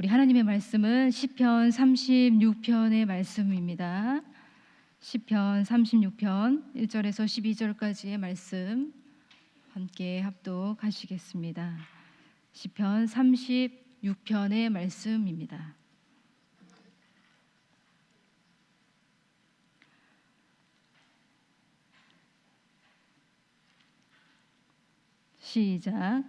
우리 하나님의 말씀은 시편 36편의 말씀입니다. 시편 36편 1절에서 12절까지의 말씀 함께 합독하시겠습니다. 시편 36편의 말씀입니다. 시작.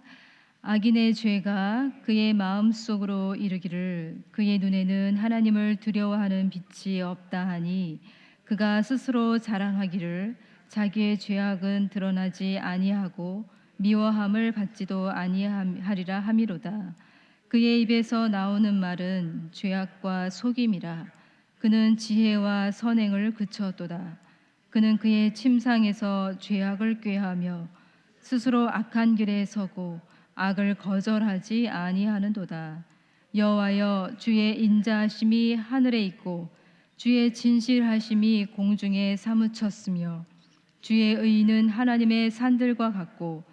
악인의 죄가 그의 마음속으로 이르기를 그의 눈에는 하나님을 두려워하는 빛이 없다 하니 그가 스스로 자랑하기를 자기의 죄악은 드러나지 아니하고 미워함을 받지도 아니하리라 함이로다. 그의 입에서 나오는 말은 죄악과 속임이라. 그는 지혜와 선행을 그쳤도다. 그는 그의 침상에서 죄악을 꾀하며 스스로 악한 길에 서고 악을 거절하지 아니하는도다. 여호와여, 주의 인자하심이 하늘에 있고 주의 진실하심이 공중에 사무쳤으며 주의 의는 하나님의 산들과 같고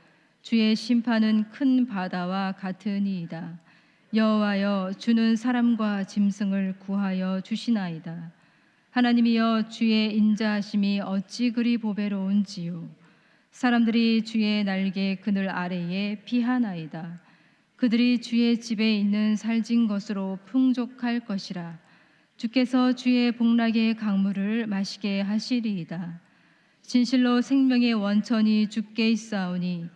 주의 심판은 큰 바다와 같으니이다. 여호와여, 주는 사람과 짐승을 구하여 주시나이다. 하나님이여, 주의 인자하심이 어찌 그리 보배로운지요. 사람들이 주의 날개 그늘 아래에 피하나이다. 그들이 주의 집에 있는 살진 것으로 풍족할 것이라. 주께서 주의 복락의 강물을 마시게 하시리이다. 진실로 생명의 원천이 주께 있사오니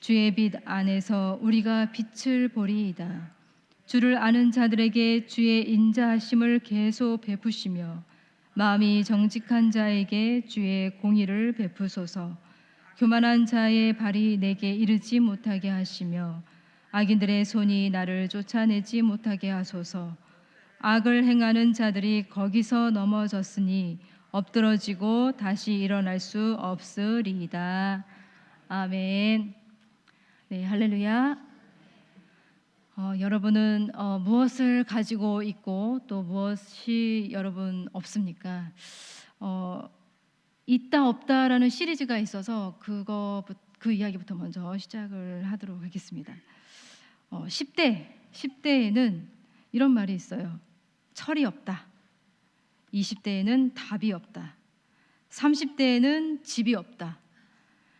주의 빛 안에서 우리가 빛을 보리이다. 주를 아는 자들에게 주의 인자하심을 계속 베푸시며 마음이 정직한 자에게 주의 공의를 베푸소서. 교만한 자의 발이 내게 이르지 못하게 하시며 악인들의 손이 나를 쫓아내지 못하게 하소서. 악을 행하는 자들이 거기서 넘어졌으니 엎드러지고 다시 일어날 수 없으리이다. 아멘. 네, 할렐루야. 여러분은 무엇을 가지고 있고 또 무엇이 여러분 없습니까? 있다 없다라는 시리즈가 있어서 그 이야기부터 먼저 시작을 하도록 하겠습니다. 10대에는 이런 말이 있어요. 철이 없다. 20대에는 답이 없다. 30대에는 집이 없다.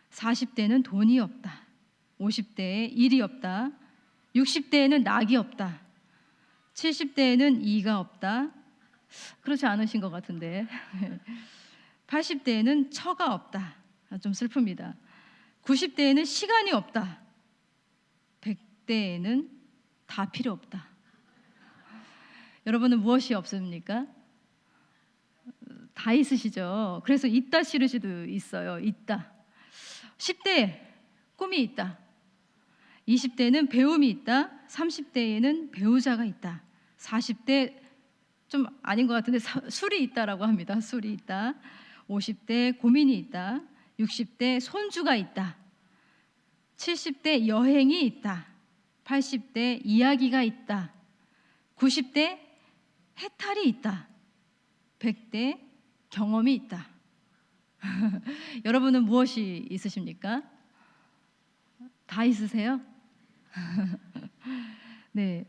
40대는 돈이 없다. 50대에 일이 없다. 60대에는 낙이 없다. 70대에는 이가 없다. 그렇지 않으신 것 같은데 80대에는 처가 없다. 좀 슬픕니다. 90대에는 시간이 없다. 100대에는 다 필요 없다. 여러분은 무엇이 없습니까? 다 있으시죠? 그래서 있다 시리즈도 있어요. 있다. 10대 꿈이 있다. 20대는 배움이 있다. 30대에는 배우자가 있다. 40대 좀 아닌 것 같은데 술이 있다라고 합니다. 술이 있다. 50대 고민이 있다. 60대 손주가 있다. 70대 여행이 있다. 80대 이야기가 있다. 90대 해탈이 있다. 100대 경험이 있다. 여러분은 무엇이 있으십니까? 다 있으세요? 네.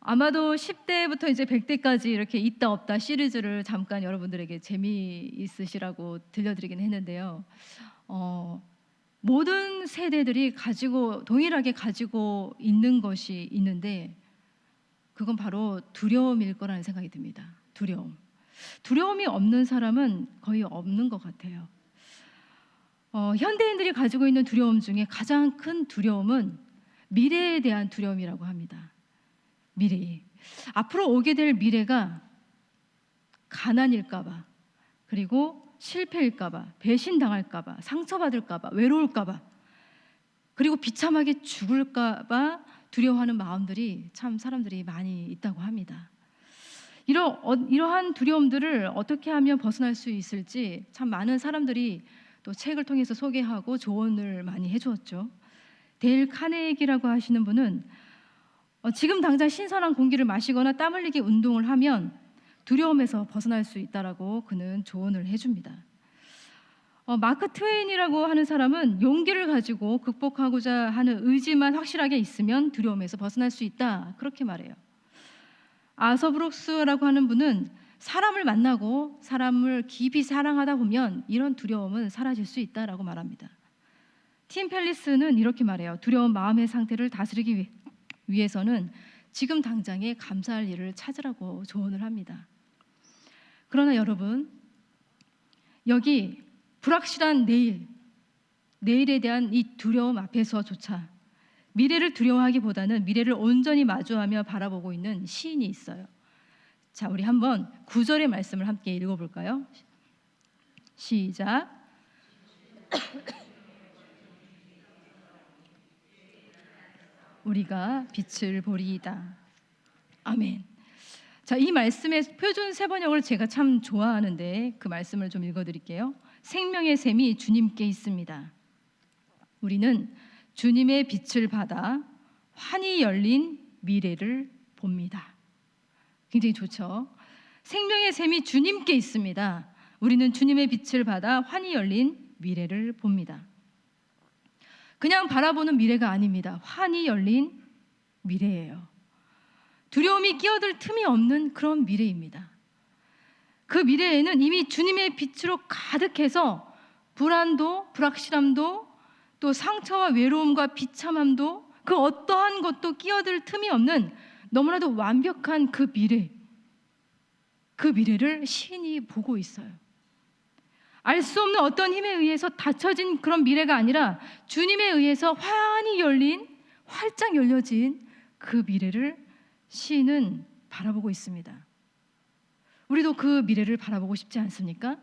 아마도 10대부터 이제 100대까지 이렇게 있다 없다 시리즈를 잠깐 여러분들에게 재미있으시라고 들려드리긴 했는데요. 모든 세대들이 동일하게 가지고 있는 것이 있는데 그건 바로 두려움일 거라는 생각이 듭니다. 두려움이 없는 사람은 거의 없는 것 같아요. 현대인들이 가지고 있는 두려움 중에 가장 큰 두려움은 미래에 대한 두려움이라고 합니다. 미래. 앞으로 오게 될 미래가 가난일까봐, 그리고 실패일까봐, 배신당할까봐, 상처받을까봐, 외로울까봐, 그리고 비참하게 죽을까봐 두려워하는 마음들이 참 사람들이 많이 있다고 합니다. 이러한 두려움들을 어떻게 하면 벗어날 수 있을지 참 많은 사람들이 또 책을 통해서 소개하고 조언을 많이 해주었죠. 데일 카네기라고 하시는 분은 지금 당장 신선한 공기를 마시거나 땀 흘리게 운동을 하면 두려움에서 벗어날 수 있다라고 그는 조언을 해줍니다. 마크 트웨인이라고 하는 사람은 용기를 가지고 극복하고자 하는 의지만 확실하게 있으면 두려움에서 벗어날 수 있다, 그렇게 말해요. 아서브록스라고 하는 분은 사람을 만나고 사람을 깊이 사랑하다 보면 이런 두려움은 사라질 수 있다라고 말합니다. 팀 펠리스는 이렇게 말해요. 두려운 마음의 상태를 다스리기 위해서는 지금 당장에 감사할 일을 찾으라고 조언을 합니다. 그러나 여러분, 여기 불확실한 내일에 대한 이 두려움 앞에서조차 미래를 두려워하기보다는 미래를 온전히 마주하며 바라보고 있는 시인이 있어요. 자, 우리 한번 9절의 말씀을 함께 읽어볼까요? 시작. 우리가 빛을 보리이다. 아멘. 자, 이 말씀의 표준 세번역을 제가 참 좋아하는데 그 말씀을 좀 읽어드릴게요. 생명의 샘이 주님께 있습니다. 우리는 주님의 빛을 받아 환히 열린 미래를 봅니다. 굉장히 좋죠. 생명의 샘이 주님께 있습니다. 우리는 주님의 빛을 받아 환히 열린 미래를 봅니다. 그냥 바라보는 미래가 아닙니다. 환히 열린 미래예요. 두려움이 끼어들 틈이 없는 그런 미래입니다. 그 미래에는 이미 주님의 빛으로 가득해서 불안도, 불확실함도, 또 상처와 외로움과 비참함도, 그 어떠한 것도 끼어들 틈이 없는 너무나도 완벽한 그 미래를 시인이 보고 있어요. 알 수 없는 어떤 힘에 의해서 닫혀진 그런 미래가 아니라 주님에 의해서 환히 열린, 활짝 열려진 그 미래를 시인은 바라보고 있습니다. 우리도 그 미래를 바라보고 싶지 않습니까?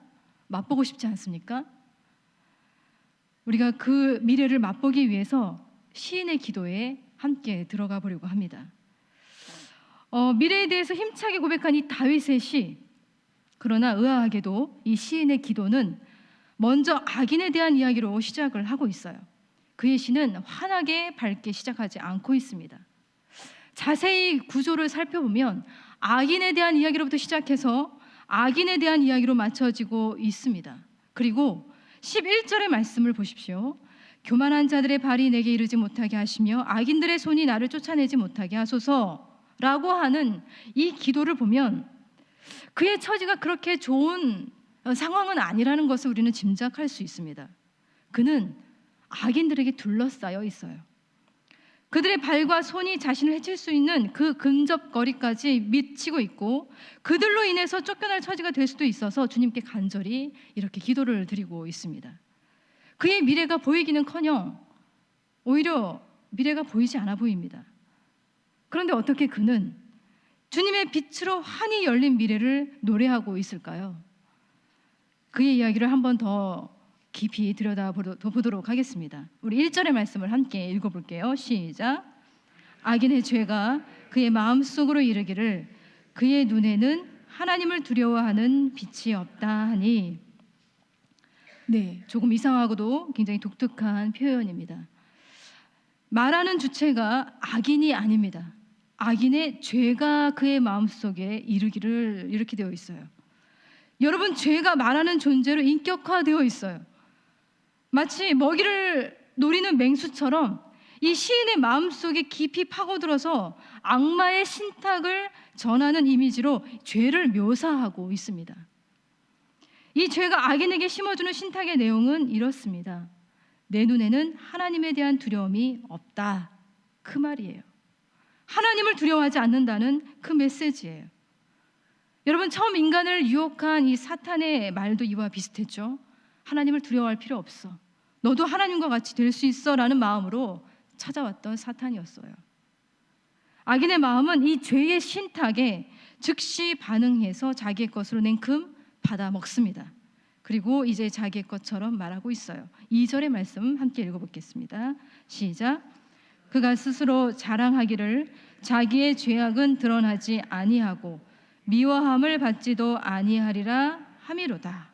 맛보고 싶지 않습니까? 우리가 그 미래를 맛보기 위해서 시인의 기도에 함께 들어가 보려고 합니다. 미래에 대해서 힘차게 고백한 이 다윗의 시, 그러나 의아하게도 이 시인의 기도는 먼저 악인에 대한 이야기로 시작을 하고 있어요. 그의 시는 환하게 밝게 시작하지 않고 있습니다. 자세히 구조를 살펴보면 악인에 대한 이야기로부터 시작해서 악인에 대한 이야기로 맞춰지고 있습니다. 그리고 11절의 말씀을 보십시오. 교만한 자들의 발이 내게 이르지 못하게 하시며 악인들의 손이 나를 쫓아내지 못하게 하소서라고 하는 이 기도를 보면 그의 처지가 그렇게 좋은 상황은 아니라는 것을 우리는 짐작할 수 있습니다. 그는 악인들에게 둘러싸여 있어요. 그들의 발과 손이 자신을 해칠 수 있는 그 근접거리까지 미치고 있고 그들로 인해서 쫓겨날 처지가 될 수도 있어서 주님께 간절히 이렇게 기도를 드리고 있습니다. 그의 미래가 보이기는커녕 오히려 미래가 보이지 않아 보입니다. 그런데 어떻게 그는 주님의 빛으로 환히 열린 미래를 노래하고 있을까요? 그의 이야기를 한 번 더 깊이 들여다보도록 하겠습니다. 우리 1절의 말씀을 함께 읽어볼게요. 시작. 악인의 죄가 그의 마음속으로 이르기를 그의 눈에는 하나님을 두려워하는 빛이 없다 하니. 네, 조금 이상하고도 굉장히 독특한 표현입니다. 말하는 주체가 악인이 아닙니다. 악인의 죄가 그의 마음속에 이르기를 이렇게 되어 있어요. 여러분, 죄가 말하는 존재로 인격화되어 있어요. 마치 먹이를 노리는 맹수처럼 이 시인의 마음속에 깊이 파고들어서 악마의 신탁을 전하는 이미지로 죄를 묘사하고 있습니다. 이 죄가 악인에게 심어주는 신탁의 내용은 이렇습니다. 내 눈에는 하나님에 대한 두려움이 없다, 그 말이에요. 하나님을 두려워하지 않는다는 그 메시지예요. 여러분, 처음 인간을 유혹한 이 사탄의 말도 이와 비슷했죠. 하나님을 두려워할 필요 없어, 너도 하나님과 같이 될 수 있어 라는 마음으로 찾아왔던 사탄이었어요. 악인의 마음은 이 죄의 신탁에 즉시 반응해서 자기의 것으로 냉큼 받아 먹습니다. 그리고 이제 자기의 것처럼 말하고 있어요. 2절의 말씀 함께 읽어보겠습니다. 시작. 그가 스스로 자랑하기를 자기의 죄악은 드러나지 아니하고 미워함을 받지도 아니하리라 함이로다.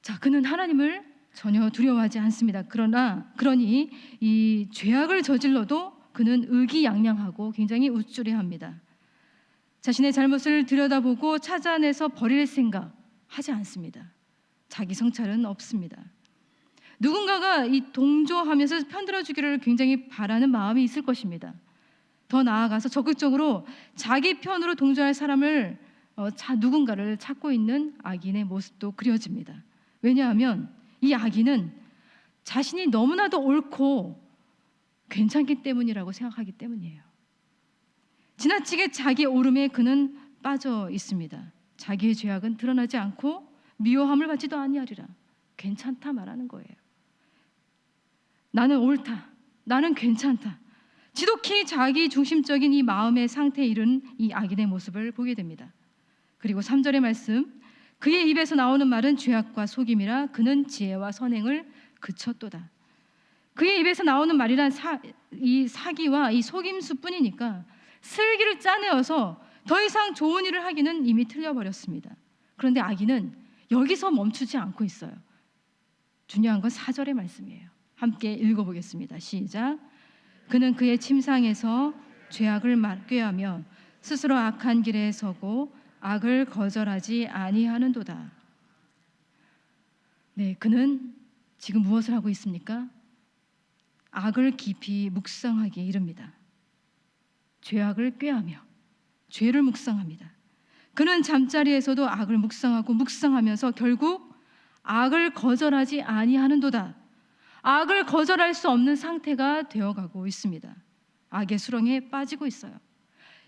자, 그는 하나님을 전혀 두려워하지 않습니다. 그러니 이 죄악을 저질러도 그는 의기양양하고 굉장히 우쭐해합니다. 자신의 잘못을 들여다보고 찾아내서 버릴 생각 하지 않습니다. 자기 성찰은 없습니다. 누군가가 이 동조하면서 편들어주기를 굉장히 바라는 마음이 있을 것입니다. 더 나아가서 적극적으로 자기 편으로 동조할 사람을 누군가를 찾고 있는 악인의 모습도 그려집니다. 왜냐하면 이 악인은 자신이 너무나도 옳고 괜찮기 때문이라고 생각하기 때문이에요. 지나치게 자기 오름에 그는 빠져 있습니다. 자기의 죄악은 드러나지 않고 미워함을 받지도 아니하리라. 괜찮다 말하는 거예요. 나는 옳다. 나는 괜찮다. 지독히 자기 중심적인 이 마음의 상태에 이른 이 악인의 모습을 보게 됩니다. 그리고 3절의 말씀, 그의 입에서 나오는 말은 죄악과 속임이라 그는 지혜와 선행을 그쳤도다. 그의 입에서 나오는 말이란 이 사기와 이 속임수뿐이니까 슬기를 짜내어서 더 이상 좋은 일을 하기는 이미 틀려버렸습니다. 그런데 악인은 여기서 멈추지 않고 있어요. 중요한 건 4절의 말씀이에요. 함께 읽어보겠습니다. 시작. 그는 그의 침상에서 죄악을 꾀하며 스스로 악한 길에 서고 악을 거절하지 아니하는도다. 네, 그는 지금 무엇을 하고 있습니까? 악을 깊이 묵상하기에 이릅니다. 죄악을 꾀하며 죄를 묵상합니다. 그는 잠자리에서도 악을 묵상하고 묵상하면서 결국 악을 거절하지 아니하는도다. 악을 거절할 수 없는 상태가 되어가고 있습니다. 악의 수렁에 빠지고 있어요.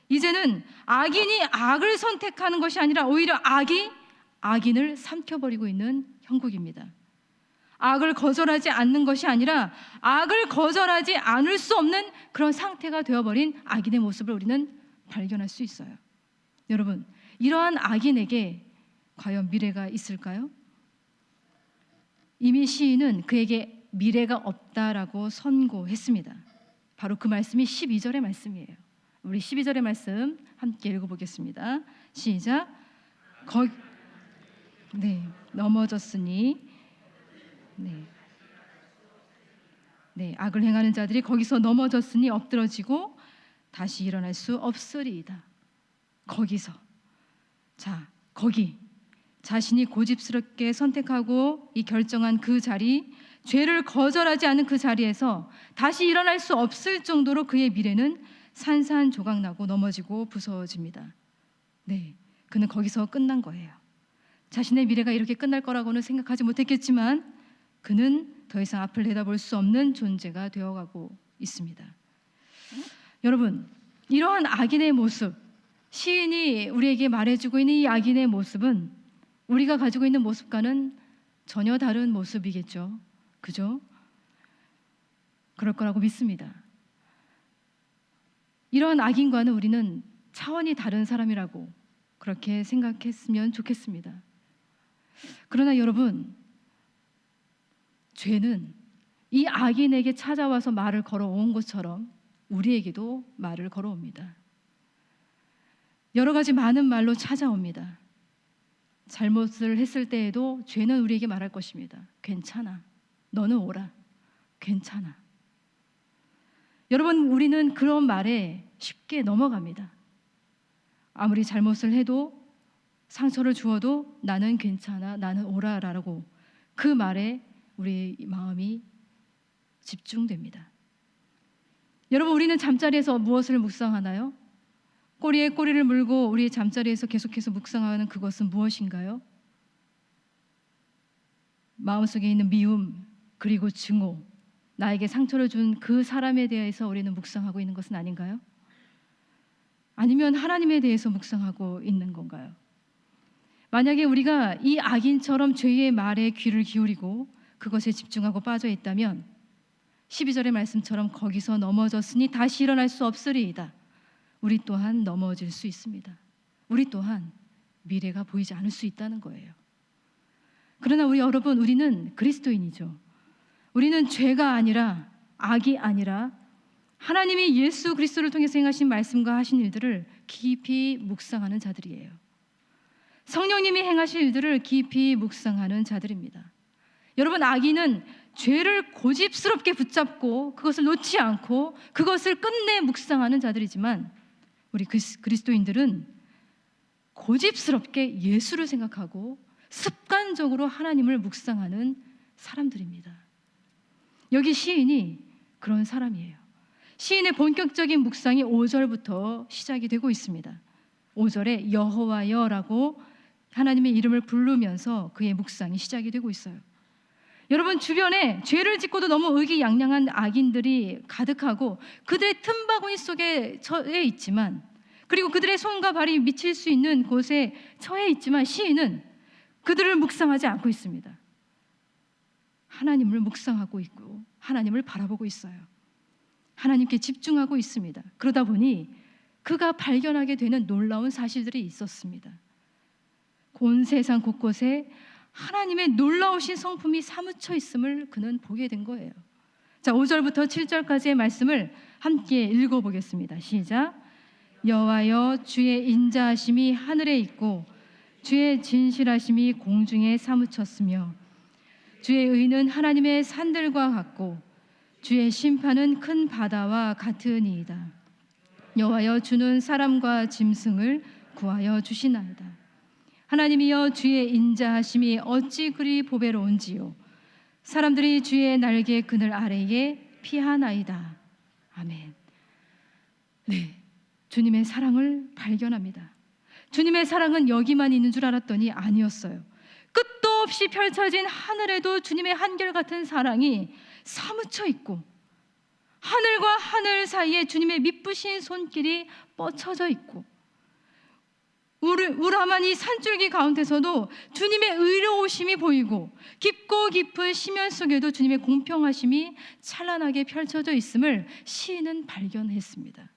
이제는 악인이 악을 선택하는 것이 아니라 오히려 악이 악인을 삼켜버리고 있는 형국입니다. 악을 거절하지 않는 것이 아니라 악을 거절하지 않을 수 없는 그런 상태가 되어버린 악인의 모습을 우리는 발견할 수 있어요. 여러분, 이러한 악인에게 과연 미래가 있을까요? 이미 시인은 그에게 미래가 없다라고 선고했습니다. 바로 그 말씀이 12절의 말씀이에요. 우리 12절의 말씀 함께 읽어보겠습니다. 시작. 넘어졌으니 악을 행하는 자들이 거기서 넘어졌으니 엎드러지고 다시 일어날 수 없으리이다. 거기서, 거기 자신이 고집스럽게 선택하고 이 결정한 그 자리, 죄를 거절하지 않은 그 자리에서 다시 일어날 수 없을 정도로 그의 미래는 산산조각나고 넘어지고 부서집니다. 네, 그는 거기서 끝난 거예요. 자신의 미래가 이렇게 끝날 거라고는 생각하지 못했겠지만 그는 더 이상 앞을 내다볼 수 없는 존재가 되어가고 있습니다. 여러분, 이러한 악인의 모습, 시인이 우리에게 말해주고 있는 이 악인의 모습은 우리가 가지고 있는 모습과는 전혀 다른 모습이겠죠. 그죠? 그럴 거라고 믿습니다. 이러한 악인과는 우리는 차원이 다른 사람이라고 그렇게 생각했으면 좋겠습니다. 그러나 여러분, 죄는 이 악인에게 찾아와서 말을 걸어온 것처럼 우리에게도 말을 걸어옵니다. 여러 가지 많은 말로 찾아옵니다. 잘못을 했을 때에도 죄는 우리에게 말할 것입니다. 괜찮아. 너는 옳아. 괜찮아. 여러분, 우리는 그런 말에 쉽게 넘어갑니다. 아무리 잘못을 해도 상처를 주어도 나는 괜찮아, 나는 옳아라고 그 말에 우리 마음이 집중됩니다. 여러분, 우리는 잠자리에서 무엇을 묵상하나요? 꼬리에 꼬리를 물고 우리의 잠자리에서 계속해서 묵상하는 그것은 무엇인가요? 마음속에 있는 미움, 그리고 증오, 나에게 상처를 준 그 사람에 대해서 우리는 묵상하고 있는 것은 아닌가요? 아니면 하나님에 대해서 묵상하고 있는 건가요? 만약에 우리가 이 악인처럼 죄의 말에 귀를 기울이고 그것에 집중하고 빠져 있다면 12절의 말씀처럼 거기서 넘어졌으니 다시 일어날 수 없으리이다. 우리 또한 넘어질 수 있습니다. 우리 또한 미래가 보이지 않을 수 있다는 거예요. 그러나 우리는 그리스도인이죠. 우리는 죄가 아니라, 악이 아니라 하나님이 예수 그리스도를 통해서 행하신 말씀과 하신 일들을 깊이 묵상하는 자들이에요. 성령님이 행하신 일들을 깊이 묵상하는 자들입니다. 여러분, 악인은 죄를 고집스럽게 붙잡고 그것을 놓지 않고 그것을 끝내 묵상하는 자들이지만 우리 그리스도인들은 고집스럽게 예수를 생각하고 습관적으로 하나님을 묵상하는 사람들입니다. 여기 시인이 그런 사람이에요. 시인의 본격적인 묵상이 5절부터 시작이 되고 있습니다. 5절에 여호와여라고 하나님의 이름을 부르면서 그의 묵상이 시작이 되고 있어요. 여러분, 주변에 죄를 짓고도 너무 의기양양한 악인들이 가득하고 그들의 틈바구니 속에 처해 있지만, 그리고 그들의 손과 발이 미칠 수 있는 곳에 처해 있지만, 시인은 그들을 묵상하지 않고 있습니다. 하나님을 묵상하고 있고 하나님을 바라보고 있어요. 하나님께 집중하고 있습니다. 그러다 보니 그가 발견하게 되는 놀라운 사실들이 있었습니다. 온 세상 곳곳에 하나님의 놀라우신 성품이 사무쳐 있음을 그는 보게 된 거예요. 자, 5절부터 7절까지의 말씀을 함께 읽어보겠습니다. 시작. 여호와여, 주의 인자하심이 하늘에 있고 주의 진실하심이 공중에 사무쳤으며 주의 의는 하나님의 산들과 같고 주의 심판은 큰 바다와 같으니이다. 여호와여, 주는 사람과 짐승을 구하여 주시나이다. 하나님이여, 주의 인자하심이 어찌 그리 보배로운지요. 사람들이 주의 날개 그늘 아래에 피하나이다. 아멘. 네, 주님의 사랑을 발견합니다. 주님의 사랑은 여기만 있는 줄 알았더니 아니었어요. 끝도 없이 펼쳐진 하늘에도 주님의 한결같은 사랑이 사무쳐 있고, 하늘과 하늘 사이에 주님의 미쁘신 손길이 뻗쳐져 있고, 우람한 이 산줄기 가운데서도 주님의 의로우심이 보이고, 깊고 깊은 심연 속에도 주님의 공평하심이 찬란하게 펼쳐져 있음을 시인은 발견했습니다.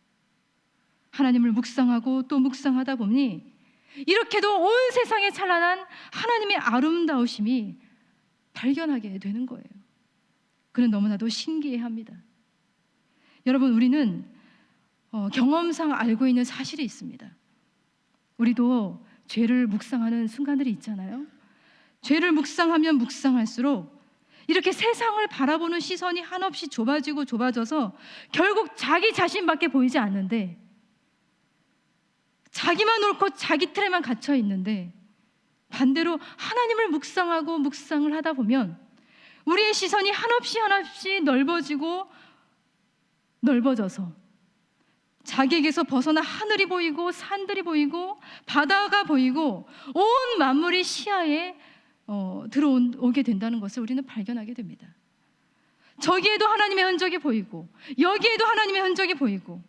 하나님을 묵상하고 또 묵상하다 보니 이렇게도 온 세상에 찬란한 하나님의 아름다우심이 발견하게 되는 거예요. 그는 너무나도 신기해합니다. 여러분, 우리는 경험상 알고 있는 사실이 있습니다. 우리도 죄를 묵상하는 순간들이 있잖아요. 죄를 묵상하면 묵상할수록 이렇게 세상을 바라보는 시선이 한없이 좁아지고 좁아져서 결국 자기 자신밖에 보이지 않는데, 자기만 옳고 자기 틀에만 갇혀 있는데, 반대로 하나님을 묵상하고 묵상을 하다 보면 우리의 시선이 한없이 넓어지고 넓어져서 자기에게서 벗어나 하늘이 보이고 산들이 보이고 바다가 보이고 온 만물이 시야에 들어오게 된다는 것을 우리는 발견하게 됩니다. 저기에도 하나님의 흔적이 보이고 여기에도 하나님의 흔적이 보이고,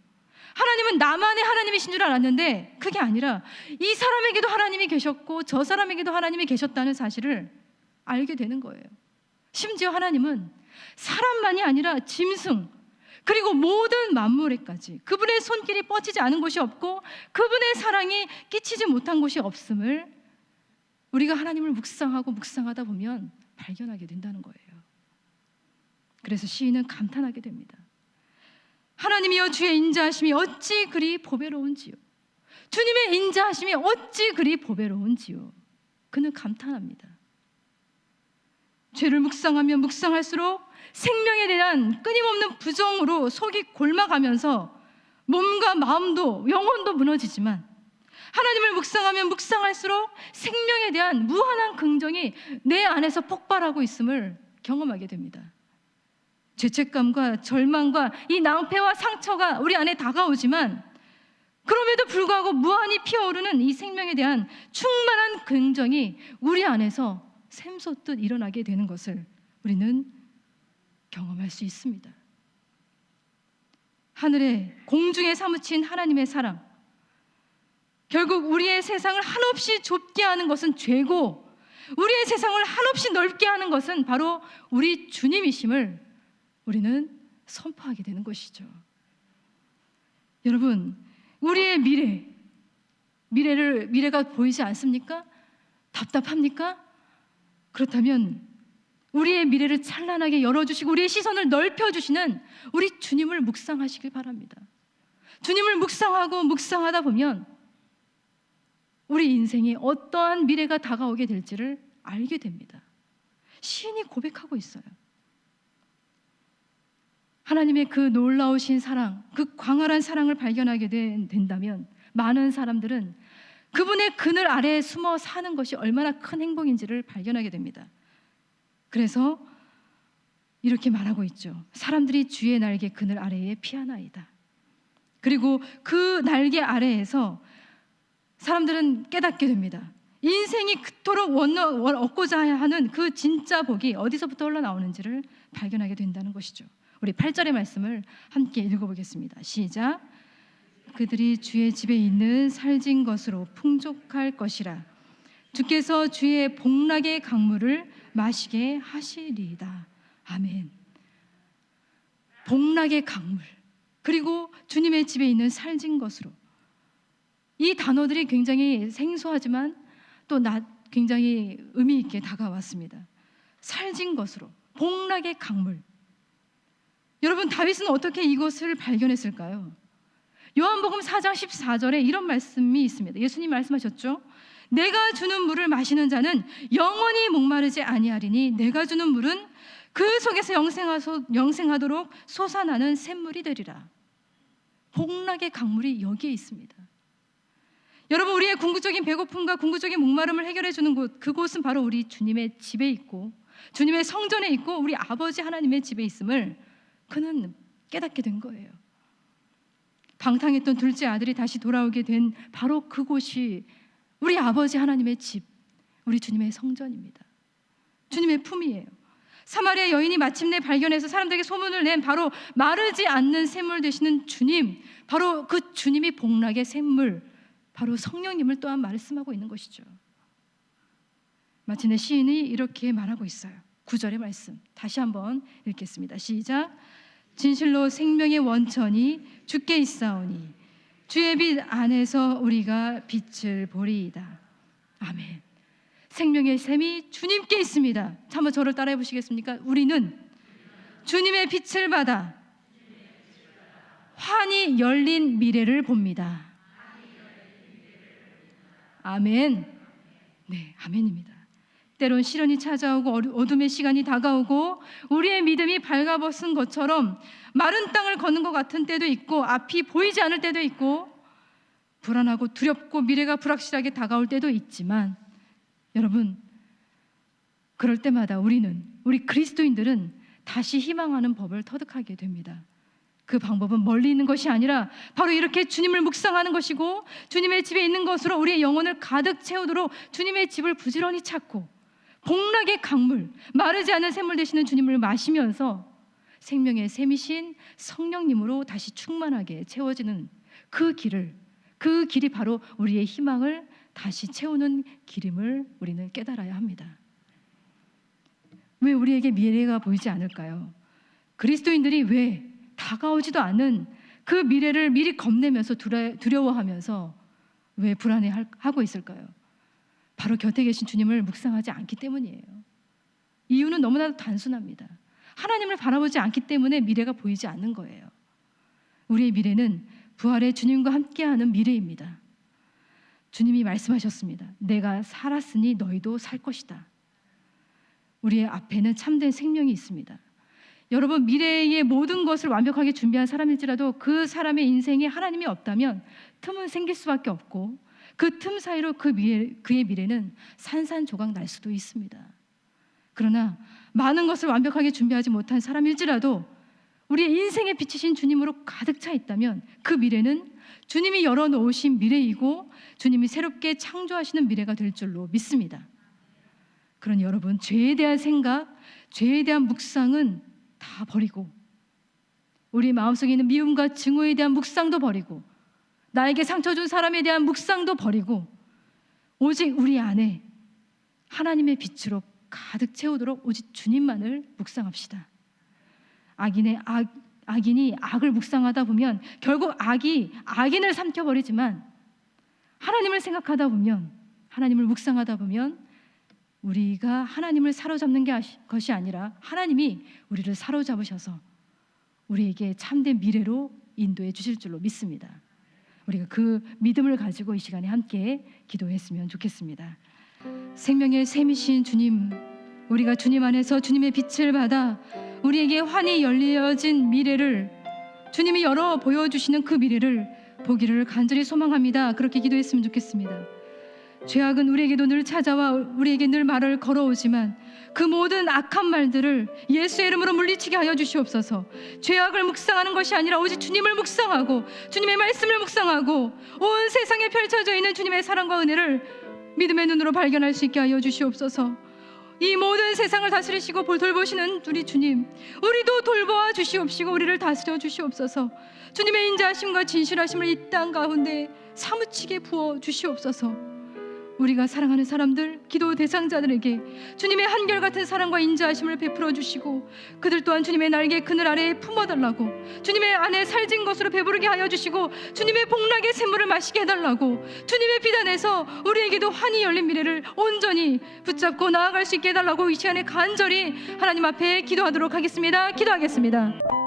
하나님은 나만의 하나님이신 줄 알았는데 그게 아니라 이 사람에게도 하나님이 계셨고 저 사람에게도 하나님이 계셨다는 사실을 알게 되는 거예요. 심지어 하나님은 사람만이 아니라 짐승, 그리고 모든 만물에까지 그분의 손길이 뻗치지 않은 곳이 없고 그분의 사랑이 끼치지 못한 곳이 없음을 우리가 하나님을 묵상하고 묵상하다 보면 발견하게 된다는 거예요. 그래서 시인은 감탄하게 됩니다. 하나님이여, 주의 인자하심이 어찌 그리 보배로운지요. 주님의 인자하심이 어찌 그리 보배로운지요. 그는 감탄합니다. 죄를 묵상하면 묵상할수록 생명에 대한 끊임없는 부정으로 속이 골마가면서 몸과 마음도 영혼도 무너지지만, 하나님을 묵상하면 묵상할수록 생명에 대한 무한한 긍정이 내 안에서 폭발하고 있음을 경험하게 됩니다. 죄책감과 절망과 이 낭패와 상처가 우리 안에 다가오지만 그럼에도 불구하고 무한히 피어오르는 이 생명에 대한 충만한 긍정이 우리 안에서 샘솟듯 일어나게 되는 것을 우리는 경험할 수 있습니다. 하늘에 공중에 사무친 하나님의 사랑, 결국 우리의 세상을 한없이 좁게 하는 것은 죄고 우리의 세상을 한없이 넓게 하는 것은 바로 우리 주님이심을 우리는 선포하게 되는 것이죠. 여러분, 우리의 미래가 보이지 않습니까? 답답합니까? 그렇다면 우리의 미래를 찬란하게 열어주시고 우리의 시선을 넓혀주시는 우리 주님을 묵상하시길 바랍니다. 주님을 묵상하고 묵상하다 보면 우리 인생에 어떠한 미래가 다가오게 될지를 알게 됩니다. 시인이 고백하고 있어요. 하나님의 그 놀라우신 사랑, 그 광활한 사랑을 발견하게 된다면 많은 사람들은 그분의 그늘 아래에 숨어 사는 것이 얼마나 큰 행복인지를 발견하게 됩니다. 그래서 이렇게 말하고 있죠. 사람들이 주의 날개 그늘 아래에 피하나이다. 그리고 그 날개 아래에서 사람들은 깨닫게 됩니다. 인생이 그토록 얻고자 하는 그 진짜 복이 어디서부터 흘러나오는지를 발견하게 된다는 것이죠. 우리 8절의 말씀을 함께 읽어보겠습니다. 시작. 그들이 주의 집에 있는 살진 것으로 풍족할 것이라. 주께서 주의 복락의 강물을 마시게 하시리이다. 아멘. 복락의 강물, 그리고 주님의 집에 있는 살진 것으로. 이 단어들이 굉장히 생소하지만 또 굉장히 의미 있게 다가왔습니다. 살진 것으로, 복락의 강물. 여러분, 다윗은 어떻게 이것을 발견했을까요? 요한복음 4장 14절에 이런 말씀이 있습니다. 예수님 말씀하셨죠. 내가 주는 물을 마시는 자는 영원히 목마르지 아니하리니 내가 주는 물은 그 속에서 영생하도록 솟아나는 샘물이 되리라. 복락의 강물이 여기에 있습니다. 여러분, 우리의 궁극적인 배고픔과 궁극적인 목마름을 해결해 주는 곳, 그곳은 바로 우리 주님의 집에 있고 주님의 성전에 있고 우리 아버지 하나님의 집에 있음을 그는 깨닫게 된 거예요. 방탕했던 둘째 아들이 다시 돌아오게 된 바로 그곳이 우리 아버지 하나님의 집, 우리 주님의 성전입니다. 주님의 품이에요. 사마리아 여인이 마침내 발견해서 사람들에게 소문을 낸 바로 마르지 않는 샘물 되시는 주님, 바로 그 주님이 복락의 샘물, 바로 성령님을 또한 말씀하고 있는 것이죠. 마침내 시인이 이렇게 말하고 있어요. 9절의 말씀 다시 한번 읽겠습니다. 시작. 진실로 생명의 원천이 주께 있사오니 주의 빛 안에서 우리가 빛을 보리이다. 아멘. 생명의 샘이 주님께 있습니다. 한번 저를 따라해 보시겠습니까? 우리는 주님의 빛을 받아 환히 열린 미래를 봅니다. 아멘. 네, 아멘입니다. 때론 시련이 찾아오고 어둠의 시간이 다가오고 우리의 믿음이 발가벗은 것처럼 마른 땅을 걷는 것 같은 때도 있고 앞이 보이지 않을 때도 있고 불안하고 두렵고 미래가 불확실하게 다가올 때도 있지만 여러분, 그럴 때마다 우리 그리스도인들은 다시 희망하는 법을 터득하게 됩니다. 그 방법은 멀리 있는 것이 아니라 바로 이렇게 주님을 묵상하는 것이고 주님의 집에 있는 것으로 우리의 영혼을 가득 채우도록 주님의 집을 부지런히 찾고 복락의 강물, 마르지 않은 샘물 되시는 주님을 마시면서 생명의 샘이신 성령님으로 다시 충만하게 채워지는 그 길이 바로 우리의 희망을 다시 채우는 길임을 우리는 깨달아야 합니다. 왜 우리에게 미래가 보이지 않을까요? 그리스도인들이 왜 다가오지도 않은 그 미래를 미리 겁내면서 두려워하면서 왜 불안해하고 있을까요? 바로 곁에 계신 주님을 묵상하지 않기 때문이에요. 이유는 너무나도 단순합니다. 하나님을 바라보지 않기 때문에 미래가 보이지 않는 거예요. 우리의 미래는 부활의 주님과 함께하는 미래입니다. 주님이 말씀하셨습니다. 내가 살았으니 너희도 살 것이다. 우리의 앞에는 참된 생명이 있습니다. 여러분, 미래의 모든 것을 완벽하게 준비한 사람일지라도 그 사람의 인생에 하나님이 없다면 틈은 생길 수밖에 없고 그 틈 사이로 그의 미래는 산산조각 날 수도 있습니다. 그러나 많은 것을 완벽하게 준비하지 못한 사람일지라도 우리의 인생에 비치신 주님으로 가득 차 있다면 그 미래는 주님이 열어놓으신 미래이고 주님이 새롭게 창조하시는 미래가 될 줄로 믿습니다. 그러니 여러분, 죄에 대한 생각, 죄에 대한 묵상은 다 버리고 우리 마음속에 있는 미움과 증오에 대한 묵상도 버리고 나에게 상처 준 사람에 대한 묵상도 버리고 오직 우리 안에 하나님의 빛으로 가득 채우도록 오직 주님만을 묵상합시다. 악인이 악을 묵상하다 보면 결국 악이 악인을 삼켜버리지만 하나님을 생각하다 보면, 하나님을 묵상하다 보면 우리가 하나님을 사로잡는 것이 아니라 하나님이 우리를 사로잡으셔서 우리에게 참된 미래로 인도해 주실 줄로 믿습니다. 우리가 그 믿음을 가지고 이 시간에 함께 기도했으면 좋겠습니다. 생명의 샘이신 주님, 우리가 주님 안에서 주님의 빛을 받아 우리에게 환히 열려진 미래를, 주님이 열어 보여주시는 그 미래를 보기를 간절히 소망합니다. 그렇게 기도했으면 좋겠습니다. 죄악은 우리에게도 늘 찾아와 우리에게 늘 말을 걸어오지만 그 모든 악한 말들을 예수의 이름으로 물리치게 하여 주시옵소서. 죄악을 묵상하는 것이 아니라 오직 주님을 묵상하고 주님의 말씀을 묵상하고 온 세상에 펼쳐져 있는 주님의 사랑과 은혜를 믿음의 눈으로 발견할 수 있게 하여 주시옵소서. 이 모든 세상을 다스리시고 돌보시는 우리 주님, 우리도 돌보아 주시옵시고 우리를 다스려 주시옵소서. 주님의 인자하심과 진실하심을 이 땅 가운데 사무치게 부어 주시옵소서. 우리가 사랑하는 사람들, 기도 대상자들에게 주님의 한결같은 사랑과 인자하심을 베풀어 주시고 그들 또한 주님의 날개 그늘 아래에 품어달라고, 주님의 안에 살진 것으로 배부르게 하여 주시고 주님의 복락의 샘물을 마시게 해달라고, 주님의 비단에서 우리에게도 환히 열린 미래를 온전히 붙잡고 나아갈 수 있게 해달라고 이 시간에 간절히 하나님 앞에 기도하도록 하겠습니다. 기도하겠습니다.